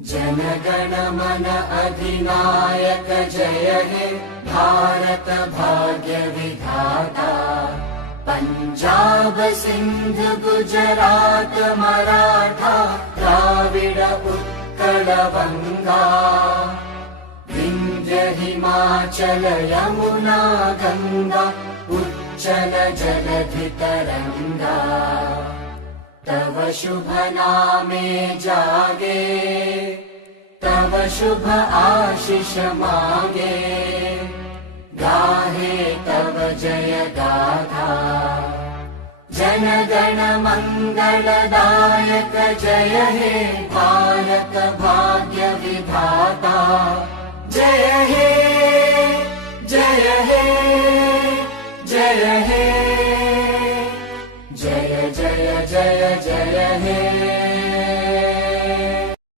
जनगण मन अधिनायक जय हे भारत भाग्य विधाता। पंजाब सिंध गुजरात मराठा द्राविड उत्कल बंगा। विंध्य हिमाचल यमुना गंगा उच्चल जलधि तरंगा। तव शुभ नामे जागे तव शुभ आशीष मांगे। गाहे तव जय गाथा जन गण मंगलदायक जय हे भारत भाग्य विधाता। जय हे जय हे जय हे जय जय जय जय हे।